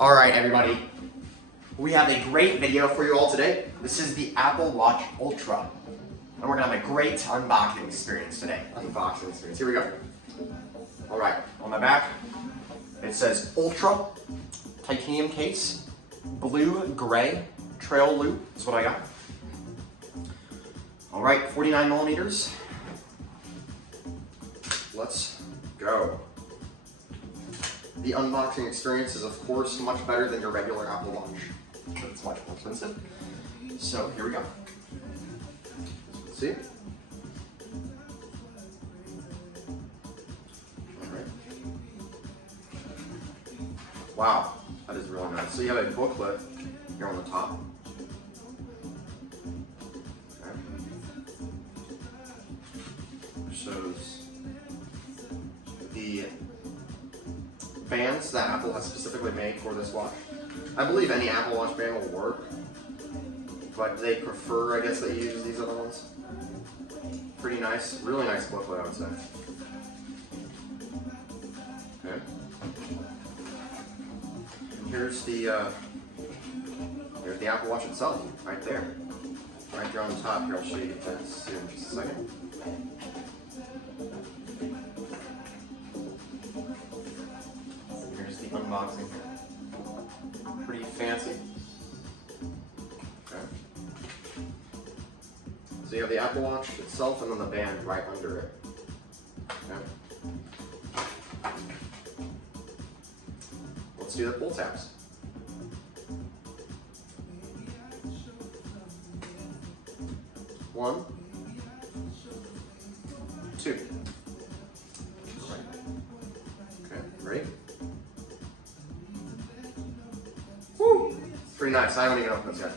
All right, everybody. We have a great video for you all today. This is the Apple Watch Ultra. And we're gonna have a great unboxing experience today. Here we go. All right, on my back, it says Ultra, titanium case, blue, gray, trail loop is what I got. All right, 49 millimeters. Let's go. The unboxing experience is, of course, much better than your regular Apple Watch. It's much more expensive. So here we go. See? All right. Wow, that is really nice. So you have a booklet here on the top. Okay. Shows the bands that Apple has specifically made for this watch. I believe any Apple Watch band will work, but they prefer, I guess, that you use these other ones. Pretty nice, really nice booklet, I would say. Okay. And here's the Apple Watch itself, right there. Right there on the top here, I'll show you this in just a second. Here's the unboxing. Pretty fancy. Okay. So you have the Apple Watch itself and then the band right under it. Okay. Let's do the pull tabs. One, two. Okay, ready? Woo! Pretty nice. I haven't even opened this yet.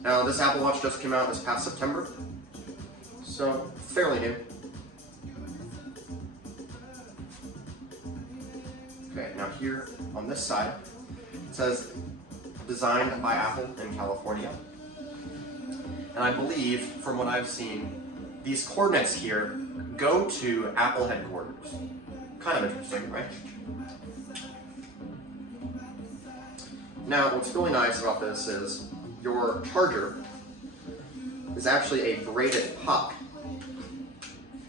Now, this Apple Watch just came out this past September, so fairly new. Okay, now here on this side, it says designed by Apple in California. And I believe, from what I've seen, these coordinates here go to Apple headquarters. Kind of interesting, right? Now, what's really nice about this is your charger is actually a braided puck,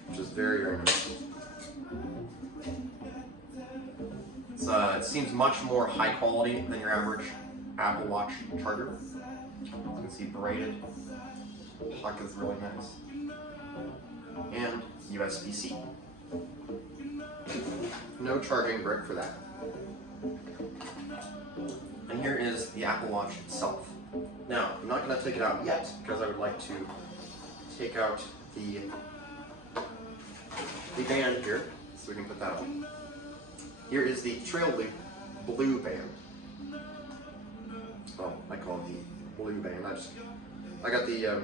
which is very, very nice. It seems much more high quality than your average Apple Watch charger. You can see braided puck is really nice. And USB-C. No charging brick for that. And here is the Apple Watch itself. Now, I'm not going to take it out yet because I would like to take out the band here so we can put that on. Here is the Trail Loop blue band. Oh, I call it the blue band. I got the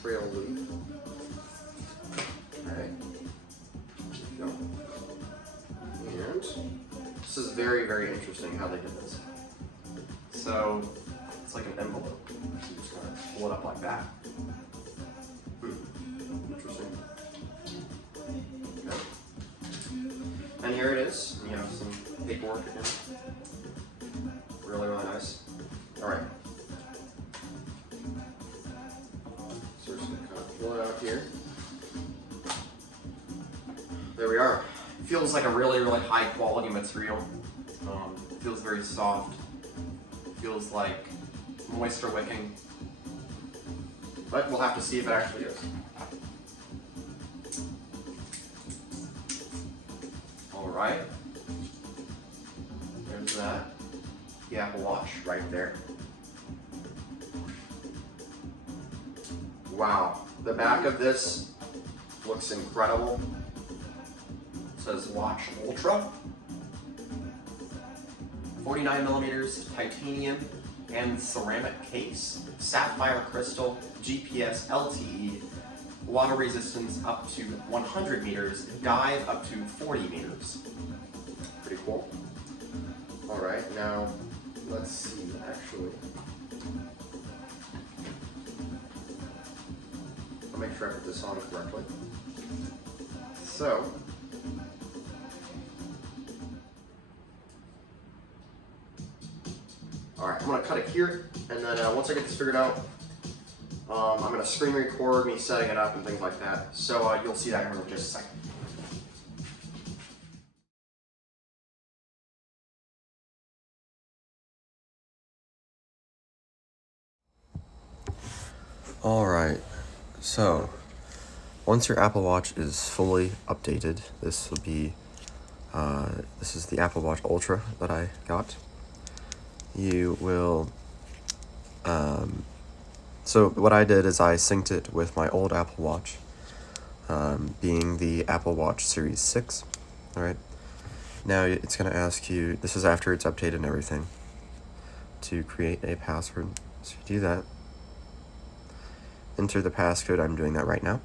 Trail Loop. Alright. And this is very, very interesting how they did this. So, it's like an envelope. So you just kind of pull it up like that. Interesting. Okay. And here it is. You have some paperwork again. Really, really nice. Alright. So we're just going to kind of pull it out here. There we are. It feels like a really, really high quality material. It feels very soft. It feels like moisture wicking. But we'll have to see if it actually is. Alright. There's that. The Apple Watch right there. Wow. The back of this looks incredible. It says Watch Ultra. 49 millimeters titanium and ceramic case, sapphire crystal, GPS LTE, water resistance up to 100 meters, dive up to 40 meters. Pretty cool. All right, now let's see actually. I'll make sure I put this on correctly. So, All right, I'm gonna cut it here, and then once I get this figured out, I'm gonna screen record me setting it up and things like that. So you'll see that in just a second. All right, so once your Apple Watch is fully updated, this will be, this is the Apple Watch Ultra that I got. You will, so what I did is I synced it with my old Apple Watch, being the Apple Watch Series 6, all right? Now it's gonna ask you, this is after it's updated and everything, to create a password. So you do that. Enter the passcode. I'm doing that right now.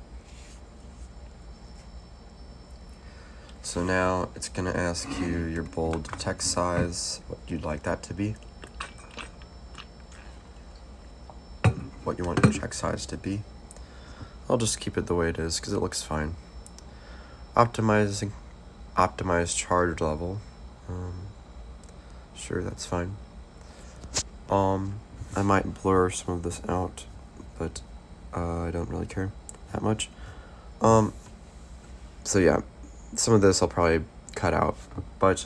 So now it's gonna ask you your bold text size, what you'd like that to be, what you want your text size to be. I'll just keep it the way it is because it looks fine. Optimize charge level. Sure, that's fine. I might blur some of this out, but I don't really care that much. So yeah, some of this I'll probably cut out, but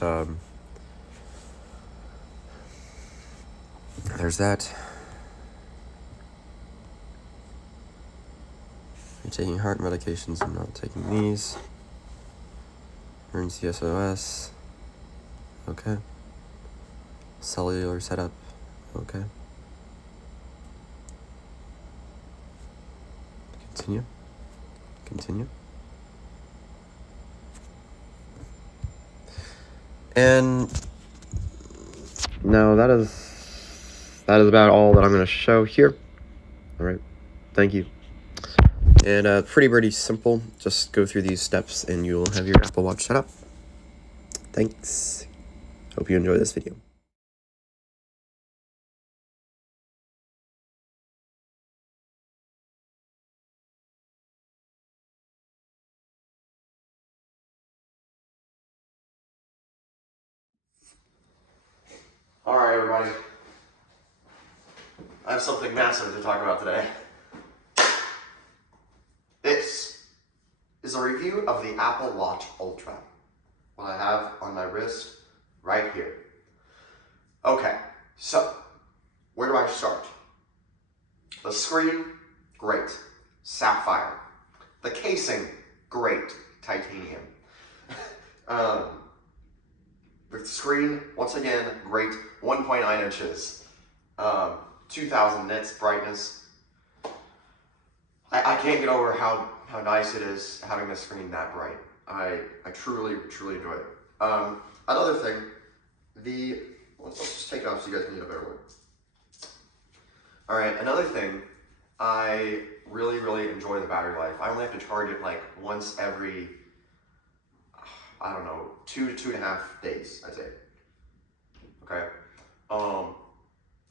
there's that. You're taking heart medications. I'm not taking these. Emergency SOS. Okay. Cellular setup. Okay. Continue. Continue. And now that is about all that I'm going to show here. All right. Thank you. And pretty simple. Just go through these steps and you'll have your Apple Watch set up. Thanks. Hope you enjoy this video. All right, everybody. I have something massive to talk about today. This is a review of the Apple Watch Ultra. What I have on my wrist right here. Okay, so where do I start? The screen, great, sapphire. The casing, great, titanium. The screen, once again, great, 1.9 inches, 2000 nits brightness. I can't get over how nice it is having the screen that bright. I truly enjoy it. Another thing, let's just take it off so you guys can get a better look. All right, another thing, I really enjoy the battery life. I only have to charge it like once every, I don't know, 2 to 2.5 days, I'd say. Okay.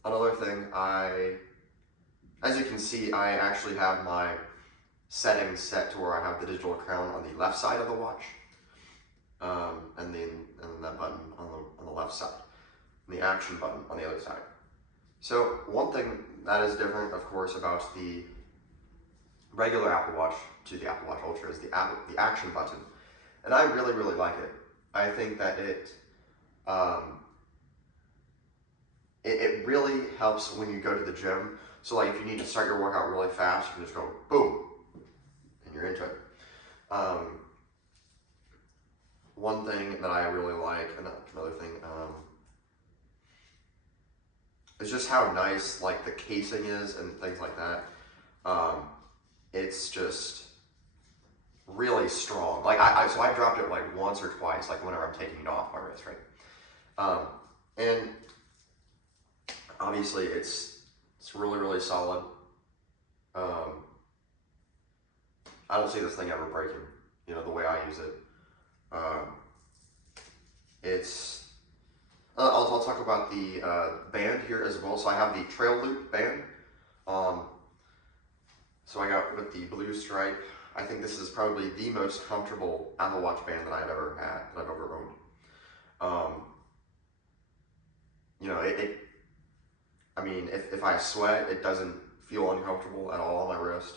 Another thing, as you can see, I actually have my settings set to where I have the digital crown on the left side of the watch, and then that button on the left side, and the action button on the other side. So one thing that is different, of course, about the regular Apple Watch to the Apple Watch Ultra is the action button, and I really like it. I think that it really helps when you go to the gym. So like if you need to start your workout really fast, you can just go boom, and you're into it. One thing that I really like, another thing, is just how nice like the casing is and things like that. It's just really strong. Like so I dropped it like once or twice, like whenever I'm taking it off my wrist, right? And obviously it's really solid. I don't see this thing ever breaking, you know, the way I use it. I'll talk about the band here as well. So I have the Trail Loop band. So I got with the blue stripe. I think this is probably the most comfortable Apple Watch band that I've ever had, that I've ever owned. You know, I mean, if I sweat, it doesn't feel uncomfortable at all on my wrist.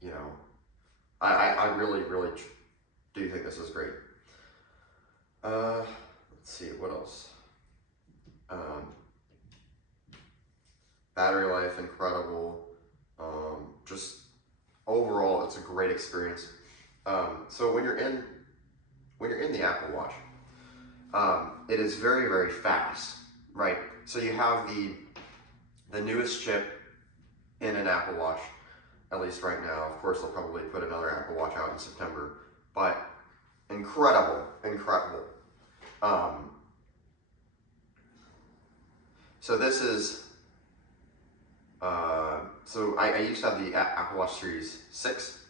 You know, I really, really do think this is great. Let's see, what else? Battery life, incredible. Just overall, it's a great experience. So when you're in the Apple Watch, it is very, very fast, right? So you have the newest chip in an Apple Watch, at least right now. Of course, they'll probably put another Apple Watch out in September, but incredible, incredible. So this is, so I used to have the Apple Watch Series 6,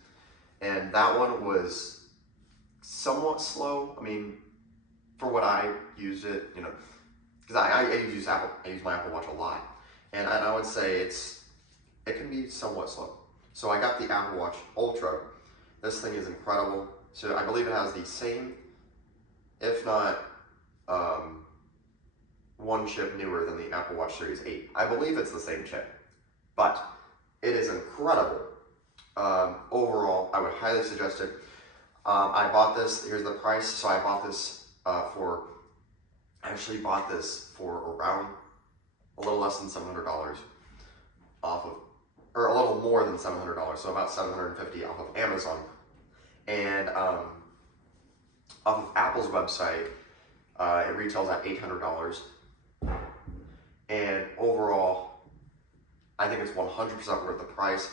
and that one was somewhat slow. I mean, for what I used it, you know, because I use my Apple Watch a lot, and I would say it can be somewhat slow. So I got the Apple Watch Ultra. This thing is incredible. So I believe it has the same, if not one chip newer than the Apple Watch Series 8. I believe it's the same chip, but it is incredible. Overall, I would highly suggest it. I bought this, here's the price. So I bought this I actually bought this for around a little less than $700 off of, or a little more than $700, so about $750 off of Amazon. And off of Apple's website, it retails at $800. And overall, I think it's 100% worth the price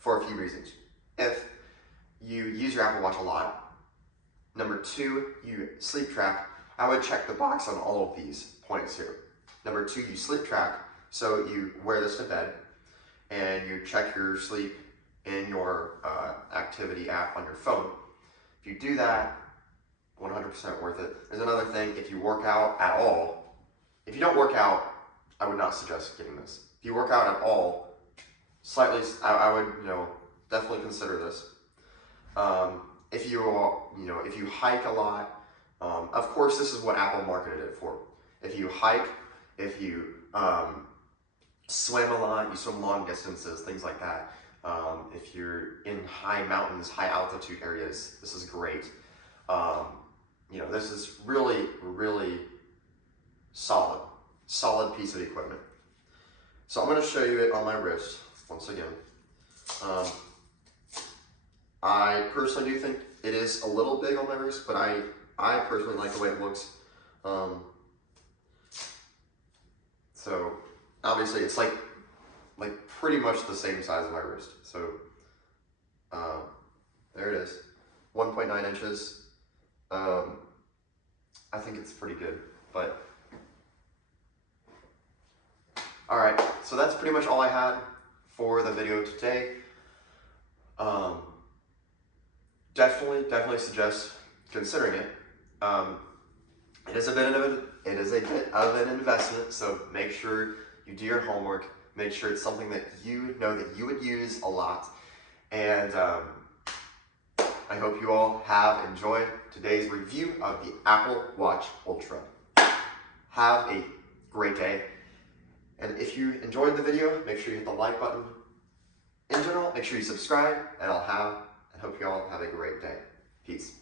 for a few reasons. If you use your Apple Watch a lot, number two, you sleep track. I would check the box on all of these points here. Number two, you sleep track. So you wear this to bed and you check your sleep in your activity app on your phone. If you do that, 100% worth it. There's another thing, if you work out at all, if you don't work out, I would not suggest getting this. If you work out at all, I would, definitely consider this. If you hike a lot, of course, this is what Apple marketed it for. If you hike, if you swim a lot, you swim long distances, things like that. If you're in high mountains, high altitude areas, this is great. This is really, really solid piece of equipment. So I'm going to show you it on my wrist once again. I personally do think it is a little big on my wrist, but I personally like the way it looks. So obviously it's like pretty much the same size of my wrist. So there it is, 1.9 inches. I think it's pretty good, but all right, so that's pretty much all I had for the video today. Definitely suggest considering it. It is a bit of an investment, so make sure you do your homework. Make sure it's something that you know that you would use a lot. And I hope you all have enjoyed today's review of the Apple Watch Ultra. Have a great day. And if you enjoyed the video, make sure you hit the like button. In general, make sure you subscribe, and I hope you all have a great day. Peace.